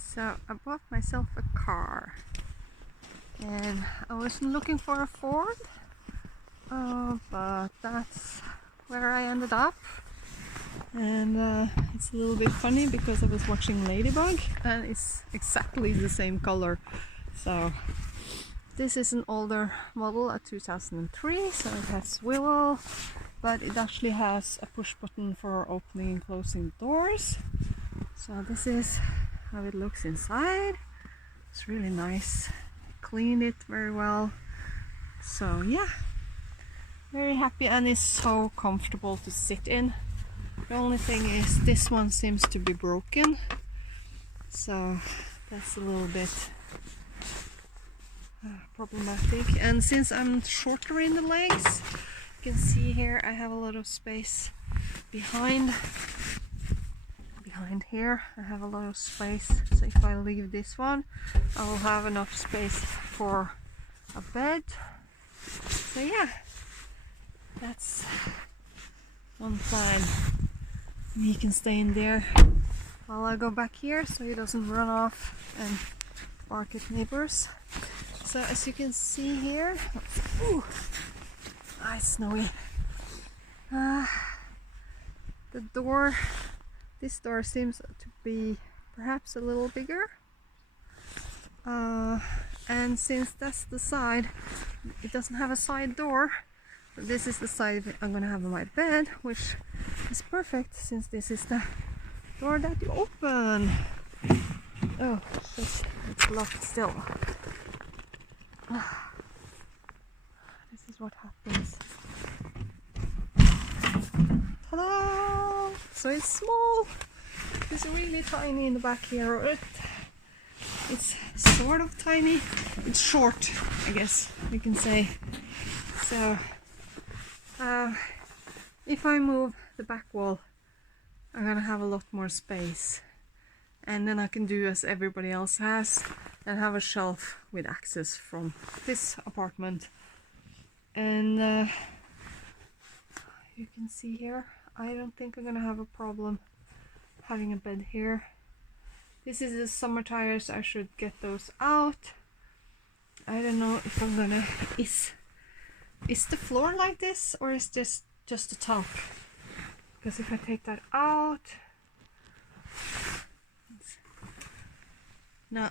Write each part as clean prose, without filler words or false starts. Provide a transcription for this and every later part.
So I bought myself a car and I was looking for a Ford, but that's where I ended up. And it's a little bit funny because I was watching Ladybug and it's exactly the same color. So this is an older model, a 2003, so it has swivel, but it actually has a push button for opening and closing doors. So this is how it looks inside. It's really nice. Cleaned it very well. So yeah, very happy, and it's so comfortable to sit in. The only thing is this one seems to be broken, so that's a little bit problematic. And since I'm shorter in the legs, you can see here I have a lot of space behind here. I have a lot of space, so if I leave this one I will have enough space for a bed. So yeah, that's one plan. And he can stay in there while I go back here so he doesn't run off and bark at neighbors. So as you can see here, ooh, it's snowy. The door, this door seems to be perhaps a little bigger. And since that's the side, it doesn't have a side door. This is the side I'm gonna have my bed, which is perfect since this is the door that you open. Oh shit, it's locked still. This is what happens. Ta-da! So it's small. It's really tiny in the back here. It's sort of tiny. It's short, I guess we can say. So if I move the back wall, I'm gonna have a lot more space, and then I can do as everybody else has and have a shelf with access from this apartment. And you can see here, I don't think I'm gonna have a problem having a bed here. This is the summer tires. I should get those out. I don't know if I'm gonna... Is the floor like this, or is this just the top? Because if I take that out... No,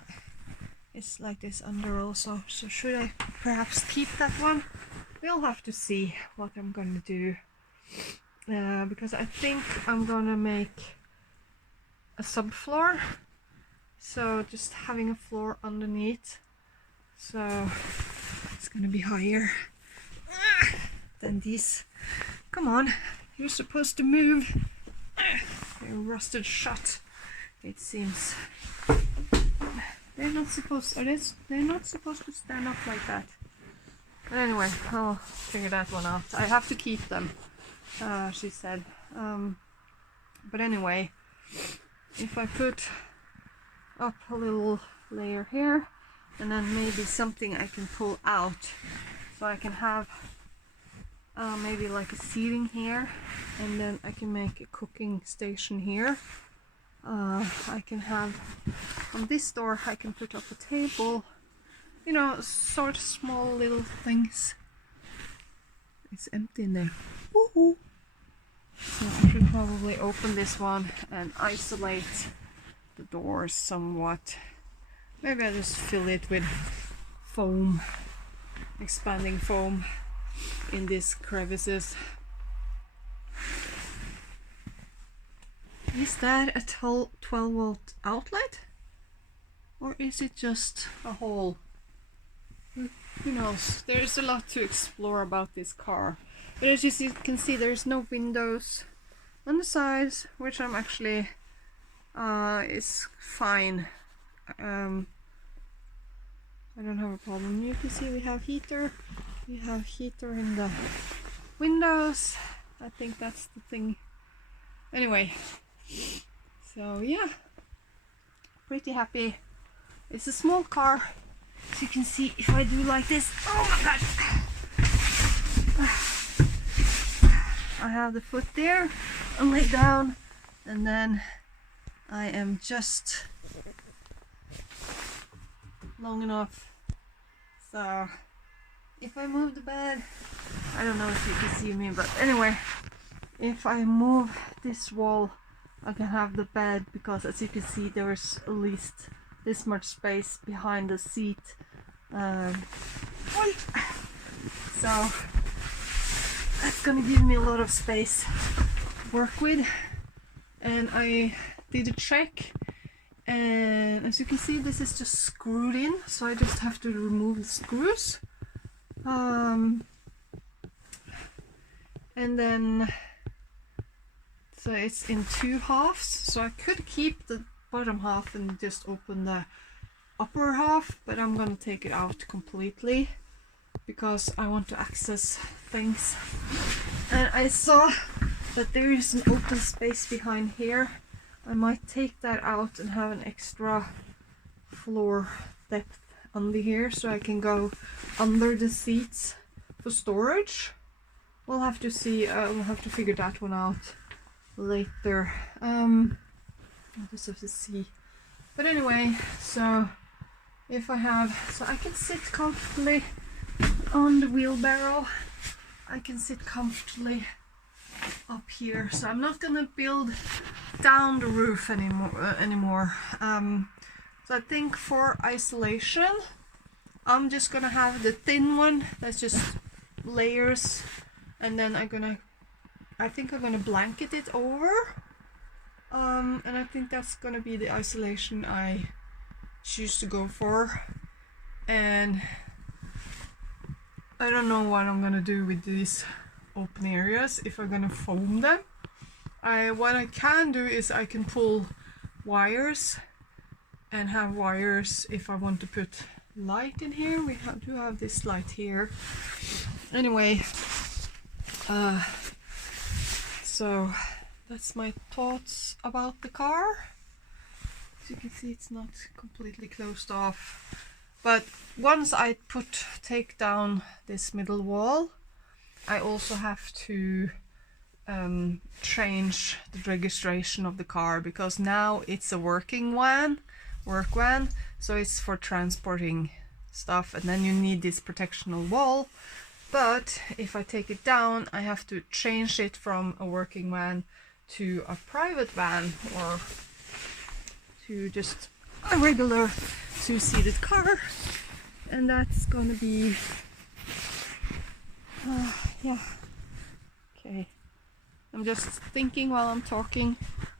it's like this under also. So should I perhaps keep that one? We'll have to see what I'm gonna do. Because I think I'm gonna make a subfloor. So just having a floor underneath. So it's gonna be higher than these. Come on, you're supposed to move. They're rusted shut, it seems. They're not supposed, they're not supposed to stand up like that. But anyway, I'll figure that one out. I have to keep them, she said. But anyway, if I put up a little layer here, and then maybe something I can pull out, so I can have maybe like a seating here, and then I can make a cooking station here. I can have on this door, I can put up a table, you know, sort of small little things. It's empty in there. Woohoo! So I should probably open this one and isolate the doors somewhat. Maybe I just fill it with foam, expanding foam in these crevices. Is that a 12-volt outlet? Or is it just a hole? Who knows? There's a lot to explore about this car. But as you can see, there's no windows on the sides, which I'm actually is fine. I don't have a problem. You can see we have heater. We have heater in the windows. I think that's the thing. Anyway, so yeah, pretty happy. It's a small car, as you can see. If I do like this, oh my god, I have the foot there and lay down, and then I am just long enough. So if I move the bed, I don't know if you can see me, but anyway, if I move this wall, I can have the bed, because as you can see there's at least this much space behind the seat. So that's gonna give me a lot of space to work with. And I did a check, and as you can see this is just screwed in, so I just have to remove the screws. And then so it's in 2 halves, so I could keep the bottom half and just open the upper half, but I'm gonna take it out completely because I want to access things. And I saw that there is an open space behind here. I might take that out and have an extra floor depth under here, so I can go under the seats for storage. We'll have to see. We'll have to figure that one out later. I'll just have to see. But anyway, so if I have, so I can sit comfortably on the wheelbarrow. I can sit comfortably up here. So I'm not gonna build down the roof anymore. So I think for isolation, I'm just gonna have the thin one that's just layers, and then I think I'm gonna blanket it over. And I think that's gonna be the isolation I choose to go for. And I don't know what I'm gonna do with these open areas, if I'm gonna foam them. What I can do is I can pull wires and have wires if I want to put light in here. We do have this light here. Anyway, so that's my thoughts about the car. As you can see, it's not completely closed off, but once I take down this middle wall, I also have to change the registration of the car, because now it's a work van, so it's for transporting stuff, and then you need this protectional wall. But if I take it down, I have to change it from a working van to a private van, or to just a regular 2-seated car, and that's gonna be yeah, okay. I'm just thinking while I'm talking,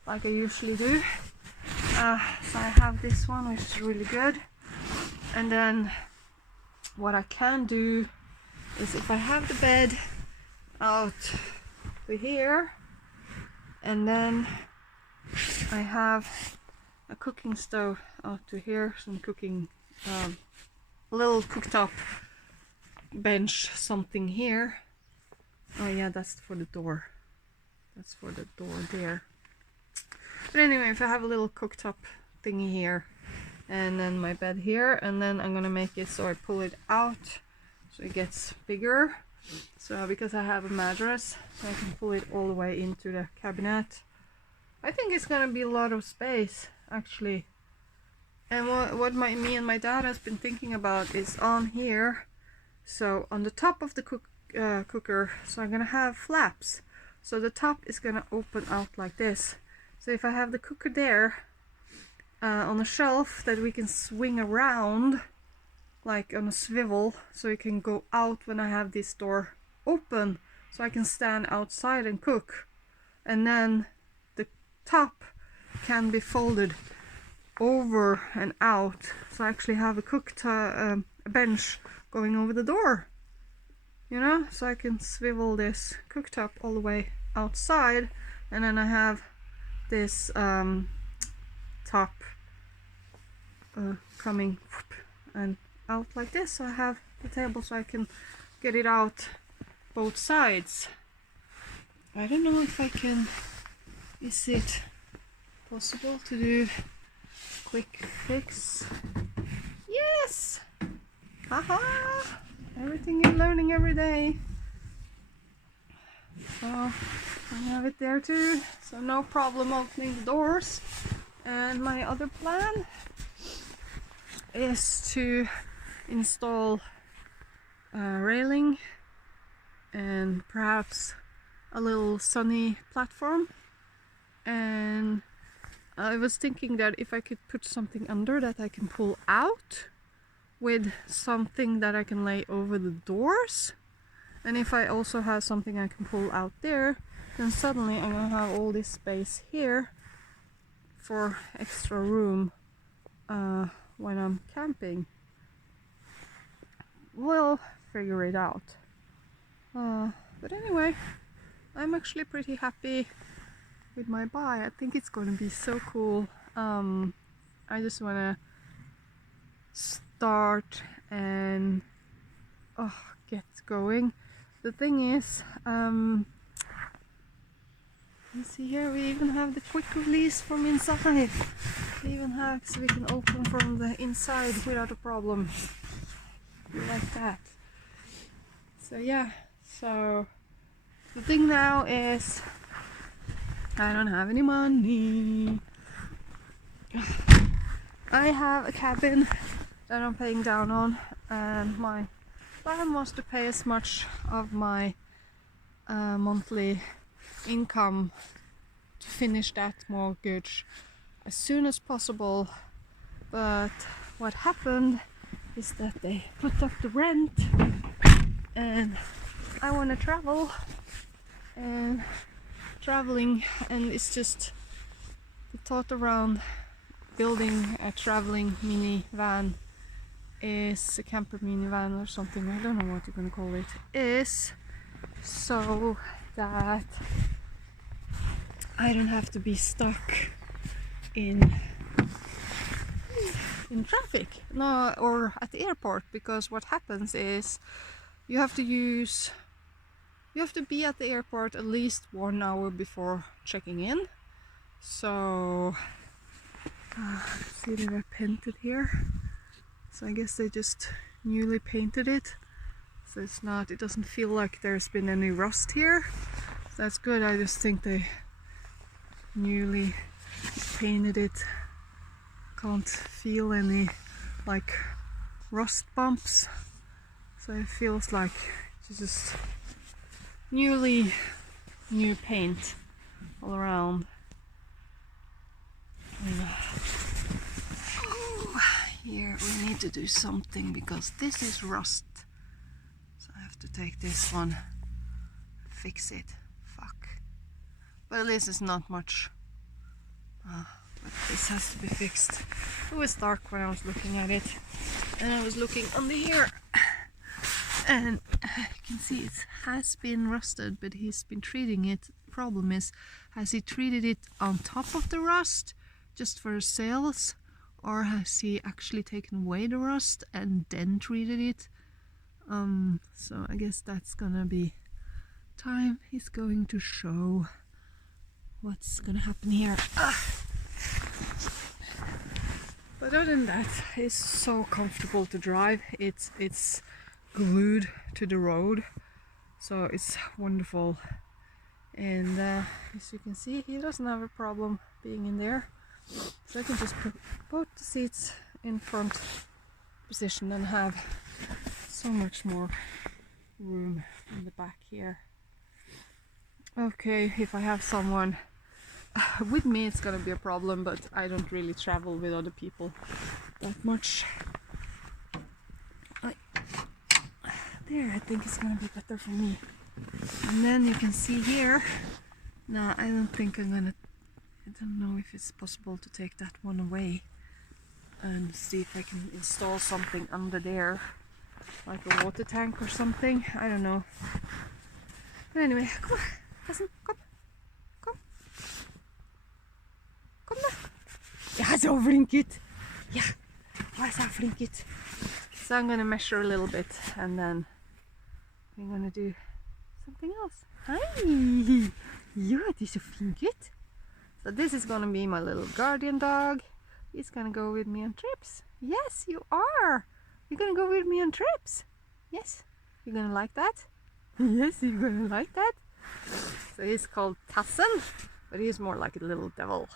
like I usually do. So I have this one, which is really good. And then what I can do is, if I have the bed out to here, and then I have a cooking stove out to here, some cooking, a little cooktop bench, something here. Oh yeah, that's for the door. That's for the door there. But anyway, if I have a little cooktop thingy here, and then my bed here, and then I'm gonna make it so I pull it out so it gets bigger. So because I have a mattress, so I can pull it all the way into the cabinet. I think it's gonna be a lot of space, actually. And what me and my dad has been thinking about is on here. So on the top of the cooker, so I'm gonna have flaps. So the top is gonna open out like this. So if I have the cooker there on a shelf that we can swing around, like on a swivel, so it can go out when I have this door open, so I can stand outside and cook. And then the top can be folded over and out, so I actually have a bench going over the door, you know, so I can swivel this cooktop all the way outside, and then I have this top coming and out like this, so I have the table so I can get it out both sides. I don't know if I can, is it possible to do quick fix? Yes! Haha! Everything you're learning every day. So I have it there too, so no problem opening the doors. And my other plan is to install a railing and perhaps a little sunny platform. And I was thinking that if I could put something under that I can pull out with something that I can lay over the doors, and if I also have something I can pull out there, then suddenly I'm gonna have all this space here for extra room when I'm camping. We'll figure it out. But anyway, I'm actually pretty happy with my buy. I think it's gonna be so cool. I just wanna start and get going. The thing is, you see here we even have the quick release from inside. We even have so we can open from the inside without a problem. Like that. So yeah, so the thing now is I don't have any money. I have a cabin that I'm paying down on, and my plan was to pay as much of my monthly income to finish that mortgage as soon as possible. But what happened is that they put up the rent, and I want to travel, and traveling, and it's just the thought around building a traveling minivan, is a camper minivan or something, I don't know what you're gonna call it, is so that I don't have to be stuck in traffic, no, or at the airport, because what happens is you have to be at the airport at least 1 hour before checking in. So see, they were painted here, so I guess they just newly painted it, so it doesn't feel like there's been any rust here, so that's good. I just think they newly painted it. Can't feel any like rust bumps, so it feels like it's just new paint all around. Here we need to do something because this is rust, so I have to take this one, fix it. Fuck, but at least it's not much. But this has to be fixed. It was dark when I was looking at it, and I was looking under here, and you can see it has been rusted, but he's been treating it. Problem is, has he treated it on top of the rust just for sales, or has he actually taken away the rust and then treated it? So I guess that's gonna be time is going to show what's gonna happen here. But other than that, it's so comfortable to drive. It's glued to the road, so it's wonderful. And as you can see, he doesn't have a problem being in there. So I can just put both the seats in front position and have so much more room in the back here. Okay, if I have someone with me, it's gonna be a problem, but I don't really travel with other people that much. There, I think it's gonna be better for me. And then you can see here, now I don't know if it's possible to take that one away and see if I can install something under there, like a water tank or something, I don't know. But anyway, come on, cousin, come. Kom da! Ja, zo flink ut! Ja, why so flink ut? So I'm gonna measure a little bit, and then we're gonna do something else. Hi! Ja, det är så fint ut! So this is gonna be my little guardian dog. He's gonna go with me on trips. Yes, you are! You're gonna go with me on trips. Yes, you're gonna like that? Yes, you're gonna like that? So he's called Tassen, but he's more like a little devil,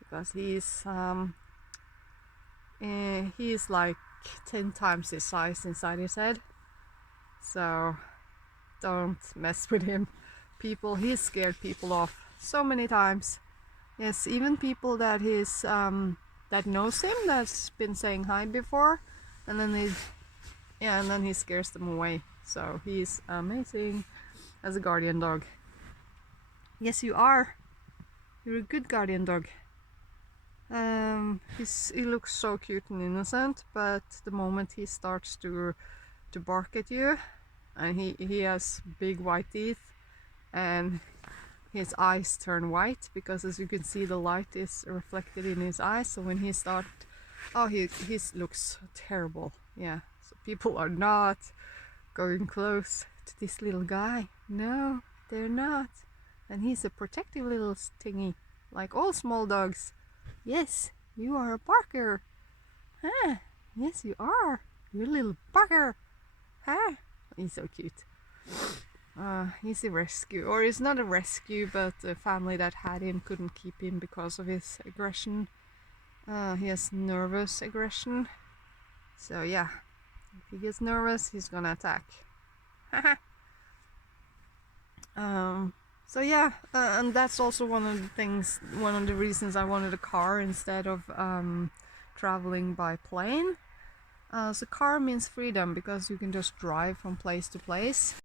because he's he is like 10 times his size inside his head. So don't mess with him. He's scared people off so many times. Yes, even people that that knows him, that's been saying hi before, and then he scares them away. So he's amazing as a guardian dog. Yes, you are. You're a good guardian dog. He looks so cute and innocent, but the moment he starts to bark at you, and he has big white teeth, and his eyes turn white because, as you can see, the light is reflected in his eyes. So when he he looks terrible. Yeah, so people are not going close to this little guy. No, they're not. And he's a protective little thingy, like all small dogs. Yes, you are a barker. Huh? Yes, you are. You're a little barker. Huh? He's so cute. He's a rescue, or he's not a rescue, but the family that had him couldn't keep him because of his aggression. He has nervous aggression. So yeah, if he gets nervous, he's gonna attack. So yeah, and that's also one of the reasons I wanted a car instead of traveling by plane. So car means freedom because you can just drive from place to place.